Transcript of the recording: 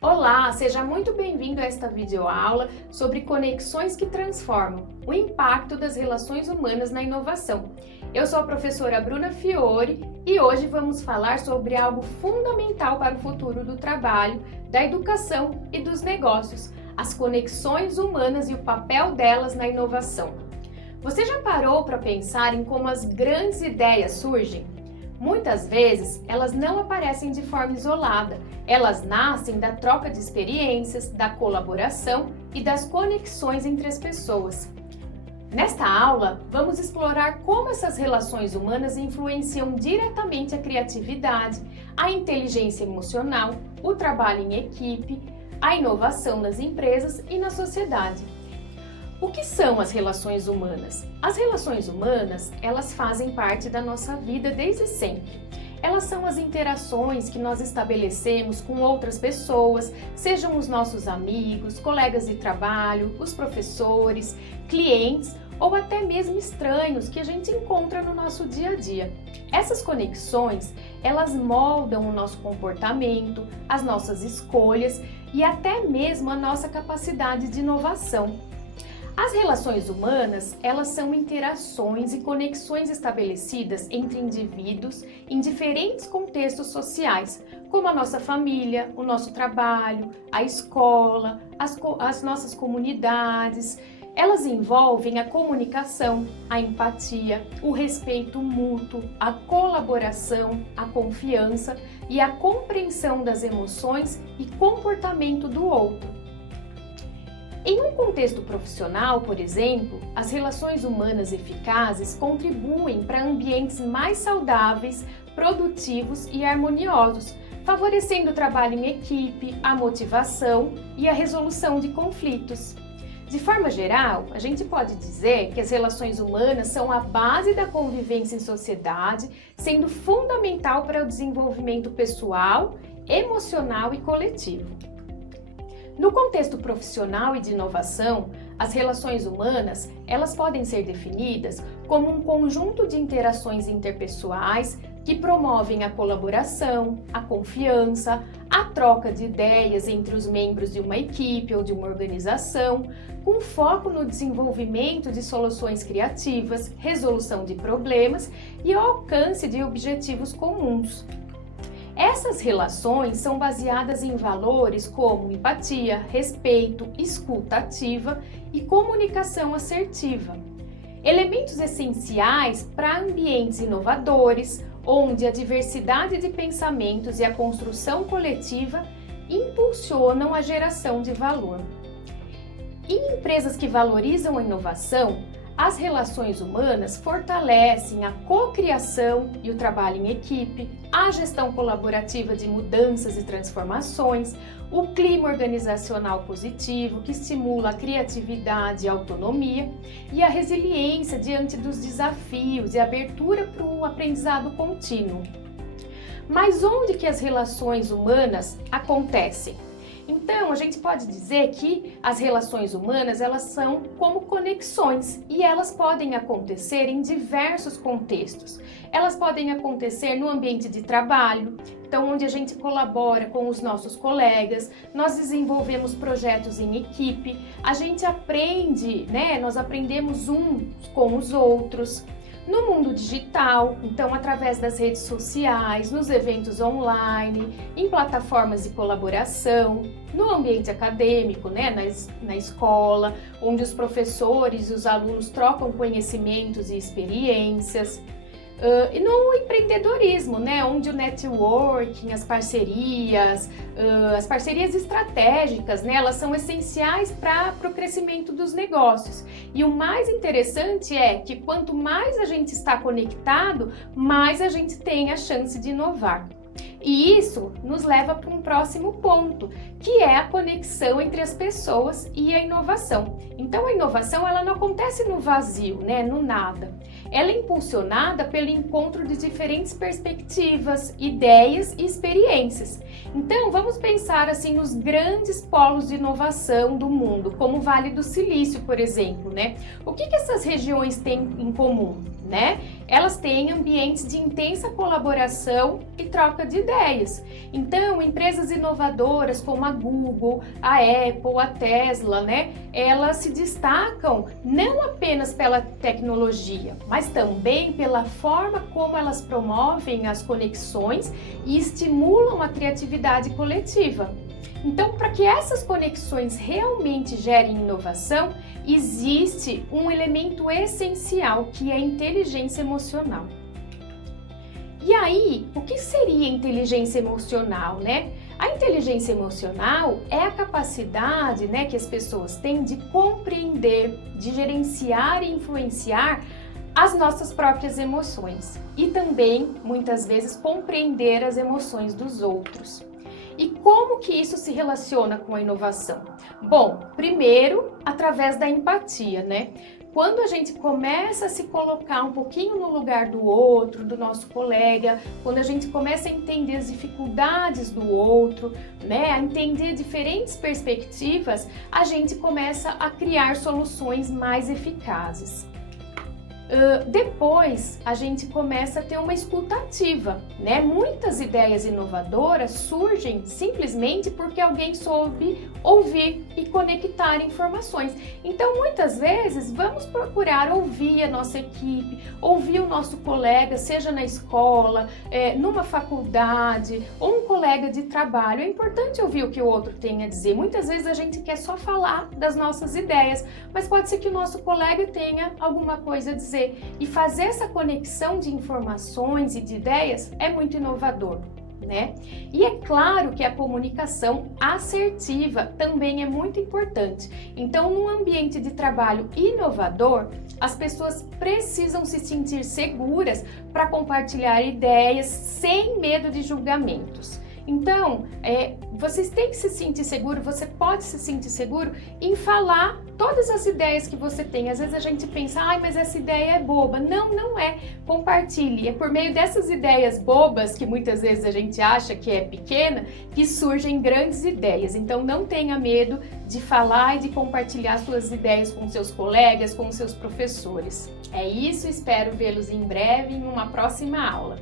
Olá, seja muito bem-vindo a esta videoaula sobre conexões que transformam, o impacto das relações humanas na inovação. Eu sou a professora Bruna Fiore e hoje vamos falar sobre algo fundamental para o futuro do trabalho, da educação e dos negócios, as conexões humanas e o papel delas na inovação. Você já parou para pensar em como as grandes ideias surgem? Muitas vezes, elas não aparecem de forma isolada, elas nascem da troca de experiências, da colaboração e das conexões entre as pessoas. Nesta aula, vamos explorar como essas relações humanas influenciam diretamente a criatividade, a inteligência emocional, o trabalho em equipe, a inovação nas empresas e na sociedade. O que são as relações humanas? As relações humanas, elas fazem parte da nossa vida desde sempre. Elas são as interações que nós estabelecemos com outras pessoas, sejam os nossos amigos, colegas de trabalho, os professores, clientes ou até mesmo estranhos que a gente encontra no nosso dia a dia. Essas conexões, elas moldam o nosso comportamento, as nossas escolhas e até mesmo a nossa capacidade de inovação. As relações humanas, elas são interações e conexões estabelecidas entre indivíduos em diferentes contextos sociais, como a nossa família, o nosso trabalho, a escola, as nossas comunidades. Elas envolvem a comunicação, a empatia, o respeito mútuo, a colaboração, a confiança e a compreensão das emoções e comportamento do outro. Em um contexto profissional, por exemplo, as relações humanas eficazes contribuem para ambientes mais saudáveis, produtivos e harmoniosos, favorecendo o trabalho em equipe, a motivação e a resolução de conflitos. De forma geral, a gente pode dizer que as relações humanas são a base da convivência em sociedade, sendo fundamental para o desenvolvimento pessoal, emocional e coletivo. No contexto profissional e de inovação, as relações humanas, elas podem ser definidas como um conjunto de interações interpessoais que promovem a colaboração, a confiança, a troca de ideias entre os membros de uma equipe ou de uma organização, com foco no desenvolvimento de soluções criativas, resolução de problemas e o alcance de objetivos comuns. Essas relações são baseadas em valores como empatia, respeito, escuta ativa e comunicação assertiva. Elementos essenciais para ambientes inovadores, onde a diversidade de pensamentos e a construção coletiva impulsionam a geração de valor. Em empresas que valorizam a inovação, as relações humanas fortalecem a cocriação e o trabalho em equipe, a gestão colaborativa de mudanças e transformações, o clima organizacional positivo que estimula a criatividade e a autonomia e a resiliência diante dos desafios e a abertura para o aprendizado contínuo. Mas onde que as relações humanas acontecem? Então, a gente pode dizer que as relações humanas, elas são como conexões e elas podem acontecer em diversos contextos. Elas podem acontecer no ambiente de trabalho, então onde a gente colabora com os nossos colegas, nós desenvolvemos projetos em equipe, a gente aprende, nós aprendemos uns com os outros. No mundo digital, então através das redes sociais, nos eventos online, em plataformas de colaboração, no ambiente acadêmico, na escola, onde os professores e os alunos trocam conhecimentos e experiências. E no empreendedorismo, onde o networking, as parcerias estratégicas, elas são essenciais para o crescimento dos negócios. E o mais interessante é que quanto mais a gente está conectado, mais a gente tem a chance de inovar. E isso nos leva para um próximo ponto, que é a conexão entre as pessoas e a inovação. Então a inovação ela não acontece no vazio, né, no nada. Ela é impulsionada pelo encontro de diferentes perspectivas, ideias e experiências. Então vamos pensar assim nos grandes polos de inovação do mundo, como o Vale do Silício, por exemplo, né? O que essas regiões têm em comum, né? Elas têm ambientes de intensa colaboração e troca de ideias. Então, empresas inovadoras como a Google, a Apple, a Tesla, né? Elas se destacam não apenas pela tecnologia, mas também pela forma como elas promovem as conexões e estimulam a criatividade coletiva. Então, para que essas conexões realmente gerem inovação, existe um elemento essencial que é a inteligência emocional. E aí, o que seria inteligência emocional, né? A inteligência emocional é a capacidade, né, que as pessoas têm de compreender, de gerenciar e influenciar as nossas próprias emoções e também, muitas vezes, compreender as emoções dos outros. E como que isso se relaciona com a inovação? Bom, primeiro, através da empatia, né? Quando a gente começa a se colocar um pouquinho no lugar do outro, do nosso colega, quando a gente começa a entender as dificuldades do outro, né, a entender diferentes perspectivas, a gente começa a criar soluções mais eficazes. Depois a gente começa a ter uma escuta ativa, né? Muitas ideias inovadoras surgem simplesmente porque alguém soube ouvir e conectar informações. Então, muitas vezes, vamos procurar ouvir a nossa equipe, ouvir o nosso colega, seja na escola, numa faculdade ou um colega de trabalho. É importante ouvir o que o outro tem a dizer. Muitas vezes a gente quer só falar das nossas ideias, mas pode ser que o nosso colega tenha alguma coisa a dizer. E fazer essa conexão de informações e de ideias é muito inovador, né? E é claro que a comunicação assertiva também é muito importante. Então, num ambiente de trabalho inovador, as pessoas precisam se sentir seguras para compartilhar ideias sem medo de julgamentos. Então, vocês têm que se sentir seguro, você pode se sentir seguro em falar todas as ideias que você tem. Às vezes a gente pensa, mas essa ideia é boba. Não, não é. Compartilhe. É por meio dessas ideias bobas, que muitas vezes a gente acha que é pequena, que surgem grandes ideias. Então, não tenha medo de falar e de compartilhar suas ideias com seus colegas, com seus professores. É isso, espero vê-los em breve em uma próxima aula.